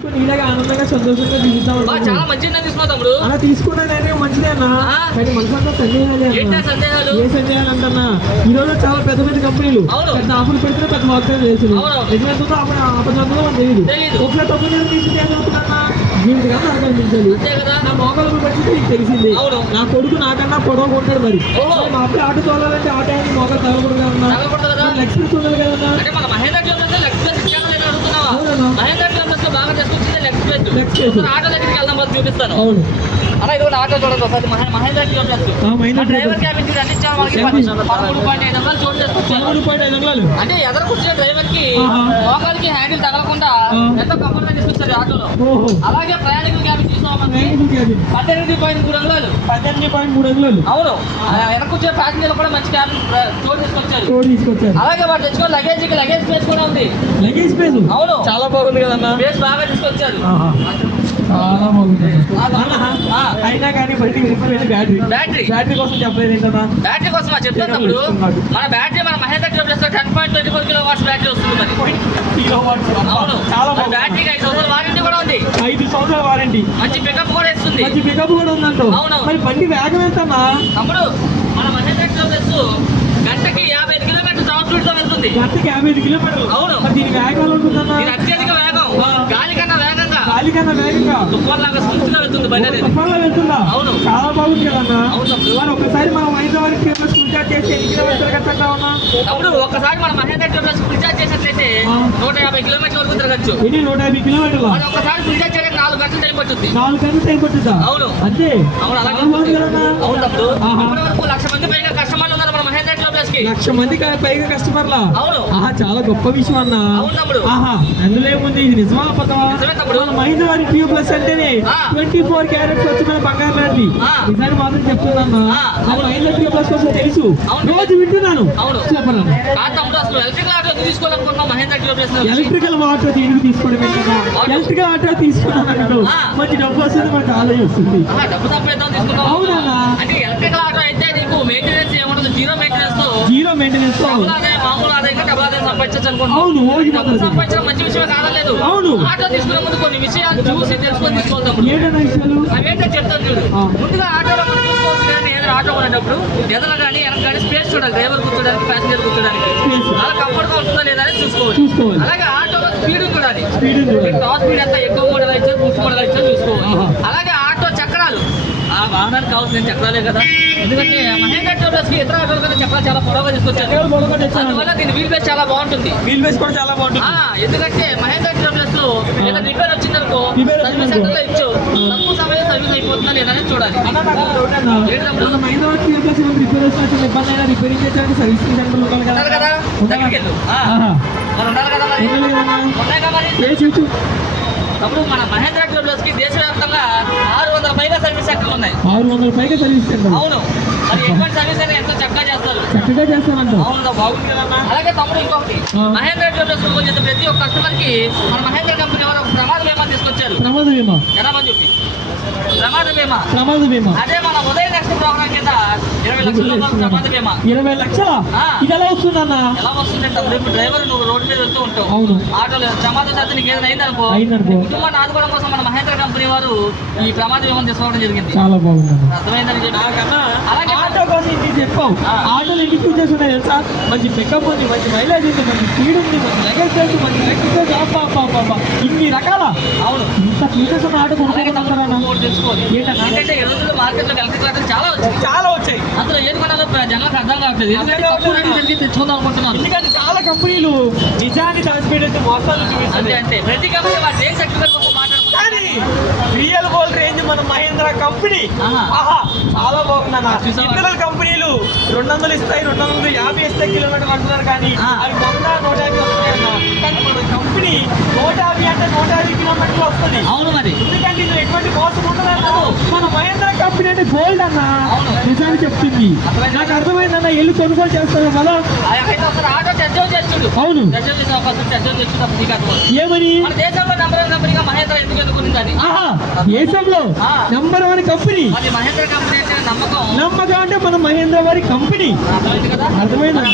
ఇలాగ ఆనందంగా సంతోషంగా జీవితాం. చాలా మంచిగా తీసుకున్నాడు అలా తీసుకున్నాడు మంచిదే అన్న. కానీ మనసంతా సందేహాలు. ఏ సందేహాలు అంటన్నా ఈ రోజు చాలా పెద్ద పెద్ద కంపెనీలు పెద్ద ఆఫర్లు పెడితే పెద్ద వాగ్దానం చేసింది. ఎటువంటి అబద్ధంలో మనకు తెలియదు. ఒకసారి తొమ్మిది తీసుకుంటే ఏమవుతుందన్నా దీనికి కన్నా అర్థం నా మోకాలు పరిస్థితి నీకు తెలిసింది. నా కొడుకు నాకన్నా పొడవు ఉంటాడు. మరి మా అప్పుడు ఆటో తోలాలంటే ఆటో మోకాలు తగలకూడదు కదన్నా. ఎక్స్ప్రెస్ ఉండాలి కదన్నా. ఆటో దగ్గరికి వెళ్దాం చూపిస్తాను. అవును అలా ఇది ఆటో చూడండి ఒకసారి మహేంద్ర డ్రైవర్ క్యాబిన్ అంటే ఎదురు కూర్చున్న డ్రైవర్ కి మోకాలికి హ్యాండిల్ తగలకుండా ఎంతో కంఫర్ట్ గా తీసుకొచ్చారు ఆటోలో. అలాగే ప్రయాణికుల క్యాబిన్ చూసామంటే 18.3 అంగుళాలు. అవును వెనక కూర్చొని ప్యాసింజర్లు కూడా మంచి క్యాబిన్ చోటు తీసుకొచ్చారు. అలాగే వాడు తెచ్చుకో లగేజ్ స్పేస్ కూడా ఉంది. లగేజ్ స్పేస్ అవును చాలా బాగుంది కదన్నా. స్పేస్ బాగా తీసుకొచ్చారు. చాలా బాగుంది. అయినా కానీ బ్యాటరీ కోసం చెప్పలేదు ఏంటన్నా. బ్యాటరీ కోసం చెప్తున్నప్పుడు మన బ్యాటరీ మన మహేంద్ర 10.24 కిలోవాట్స్ బ్యాటరీ వస్తుంది. అవును చాలా బ్యాటరీకి 5 సంవత్సరాల వారంటీ కూడా ఉంది. 5 సంవత్సరాల వారంటీ. మంచి పికప్ కూడా ఇస్తుంది. మంచి పికప్ కూడా ఉందంట. అవును మరి బండి వేగం ఎంతన్నా? అప్పుడు మన మహేంద్ర గంటకి 55 కిలోమీటర్ల అవుట్పుట్ తో వెళ్తుంది. గంటకి 55 కిలోమీటర్లు. అవును దీని వేగం ఉంటుందన్నా. దీని అత్యధిక వేగం గాలి కన్నా వేగంగా తుఫాన్లాగా స్మూత్గా వెళ్తుంది బండి అనేది. వెళ్తుందా? అవును చాలా బాగుంది కదన్నా. అవును ఒకసారి మనం హైదరాబాద్ ఫుల్ చార్జ్ చేసి ఎన్ని కిలోమీటర్లు కట్టా ఉన్నా అప్పుడు ఒకసారి మనం మహేంద్ర ఫుల్ చార్జ్ చేసినట్లయితే 150 కిలోమీటర్ల వరకు తిరగచ్చు. 150 కిలోమీటర్లు ఒకసారి ఫుల్ చార్జ్ చేయడానికి 4 గంటలు టైం పడుతుంది. 4 గంటలు టైం పడుతుందా? అవును అంతే. అవును అలాగే అవును తప్పుడు ఇప్పటి వరకు 1,00,000 మంది పైగా కస్టమర్లు ఉన్నారు మన మహేంద్ర ట్రావెల్స్ కి. 1,00,000 మంది పైగా కస్టమర్లా? అవును చాలా గొప్ప విషయం అన్న. అవును తప్పుడు అందులో ఏముంది ఇది నిజమా అబద్ధమా? మహేంద్ర వారి ట్యూ ప్లస్ అంటేనే 24 క్యారెట్స్ వచ్చిన బంగారు లాంటి ఈసారి మాత్రం చెప్తున్నా. మహేంద్ర ట్యూ ప్లస్ కోసం తెలుసు రోజు వింటున్నాను. చెప్పను అసలు ఎలక్ట్రికల్ ఆటో తీసుకోవాలనుకున్నాం. మహేంద్ర ట్యూ ప్లస్ ఎలక్ట్రికల్ ఆటో ఎందుకు తీసుకోవడం? ఎలక్ట్రికల్ ఆటో తీసుకున్నాను మంచి డబ్బు వస్తుంది మనకు ఆదాయం వస్తుంది. డబ్బు సంపాదిద్దాం తీసుకున్నాం. అవునన్నా అంటే ఎలక్ట్రికల్ ఆటో అయితే నీకు మెయింటెనెన్స్ ఏముంటుంది. జీరో మెయింటెనెన్స్ తో మామూలు ఆదాయం డబ్బు ఆదాయం సంపాదించచ్చు అనుకుంటున్నాం. అవును సంపాదించడం మంచి విషయమే కాదలేదు. అవును ఆటో తీసుకునే ముందు కొన్ని విషయాలు చూసి తెలుసుకొని తీసుకోవద్దాం. అవేంటో చెప్తాను చూడు. ముందుగా ఆటోలో మనం చూసుకోవాల్సిన ఏదైనా ఆటో కొనేటప్పుడు ఎదురు కానీ వెనక కానీ స్పేస్ చూడాలి. డ్రైవర్ కూర్చోడానికి ప్యాసింజర్ కూర్చోడానికి అలా కంఫర్ట్ గా ఉంటుందా లేదా అని చూసుకోవాలి. అలాగే ఆటోలో స్పీడ్ చూడాలి. టాప్ స్పీడ్ ఎంత ఎక్కువ మోడల్ ఇచ్చా పుష్టి మోడల్ ఇచ్చా చూసుకోవాలి. అలాగే ఆటో చక్రాలు ఆ వాహనానికి కావాల్సిన చక్రాలే కదా. ఎందుకంటే మహేంద్ర ట్రావెల్స్ కి ఇతర ఆటోల కన్నా చక్రాలు చాలా పొడవుగా తీసుకొచ్చారు. అందువల్ల దీని వీల్ బేస్ చాలా బాగుంటుంది. వీల్ బేస్ కూడా చాలా బాగుంటుంది. ఎందుకంటే మహేంద్ర ట్రావెల్స్ లో ఏదైనా రిపేర్ వచ్చిందనుకో సర్వీస్ సెంటర్ లో ఇచ్చు తక్కువ సమయం సర్వీస్ అయిపోతుందా లేదా అని చూడాలి. అప్పుడు మన మహేంద్ర ట్రావెల్స్ కి దేశవ్యాప్తంగా 600 పైగా సర్వీస్ సెంటర్లు ఉన్నాయి. 600 పైగా సర్వీస్ సెంటర్. అవును మరి ఎటువంటి సర్వీస్ అయినా ఎంతో చక్కగా చేస్తారంట. అవును బాగుంది కదన్నా. అలాగే తమ్ముడు ఇంకొకటి మహేంద్ర ట్రావెల్స్ కొనుగోలు చేసే ప్రతి ఒక్క కస్టమర్ కి మన మహేంద్ర కంపెనీ వారు ప్రమాద బీమా తీసుకొచ్చారు. ప్రమాద బీమా అదే మన ఉదయ లక్ష్మి ప్రోగ్రామ్ కింద 20 లక్షల ప్రమాద బీమా. 20 లక్షల ఇది ఎలా వస్తుందన్న? ఎలా వస్తుందంటే రేపు డ్రైవర్ నువ్వు రోడ్డు మీద వెళ్తూ ఉంటావు. అవును ఆటోలో ప్రమాదం చేస్తే నీకు ఏదైనా అయిందనుకో కుటుంబాన్ని ఆదుకోవడం కోసం మన మహేంద్ర కంపెనీ వారు ఈ ప్రమాద బీమా తీసుకోవడం జరిగింది. చాలా బాగుంది. అర్థమైందని చెప్పి అలాగే ఆటో కోసం ఇది చెప్పావు. ఆటోలు ఎన్ని ఫీచర్స్ ఉన్నాయి తెలుసా? మంచి పికప్ ఉంది, మంచి మైలేజ్ ఉంది, మంచి స్పీడ్ ఉంది, మంచి లగేజ్ ఉంది, మంచి ఇన్ని రకాల. అవును ఇంత ఫీచర్స్ ఉన్న ఆటో తెలుసుకోవాలి. ఏంటంటే ఈ రోజుల్లో మార్కెట్ లో ఎలక్ట్రికల్ ఆటోలు చాలా వచ్చాయి. అందులో ఏది కొనాలో జనాలకు అర్థం కావట్లేదు. ఎందుకంటే తెచ్చుకుందాం అనుకుంటున్నాను. ఎందుకంటే చాలా కంపెనీలు నిజాన్ని దాచిపెట్టి మోసాలు చూపిస్తాయి. అంటే ప్రతి కంపెనీ వాటి రేంజ్ సర్టిఫికేట్ కోసం మాట్లాడుకుంటారు. రియల్ గోల్డ్ రేంజ్ మన మహేంద్ర కంపెనీ చాలా బాగుందన్న. ఇతర కంపెనీలు 200 ఇస్తాయి, 250 ఇస్తాయి కిలోమీటర్ అంటున్నారు. కానీ అవి 100-150 వస్తున్నాయన్న. కానీ మన కంపెనీ 150 అంటే 150 కిలోమీటర్లు వస్తుంది. అవును మరి ఎందుకంటే ఇది ఎటువంటి మోసం ఉండదు. మన మహేంద్ర కంపెనీ అంటే గోల్డ్ అన్న. నిజాన్ని చెప్తుంది. నాకు అర్థమైందన్న. వెళ్ళి కొనుగోలు చేస్తాను కదా. అవును ఏమని మన దేశంలో నెంబర్ 1 కంపెనీగా మహేంద్ర ఎందుకు ఎన్నుకుందని. దేశంలో నెంబర్ 1 కంపెనీ మహేంద్ర కంపెనీ అంటే నమ్మకం అంటే మన మహేంద్ర వారి కంపెనీ. అర్థమైందా?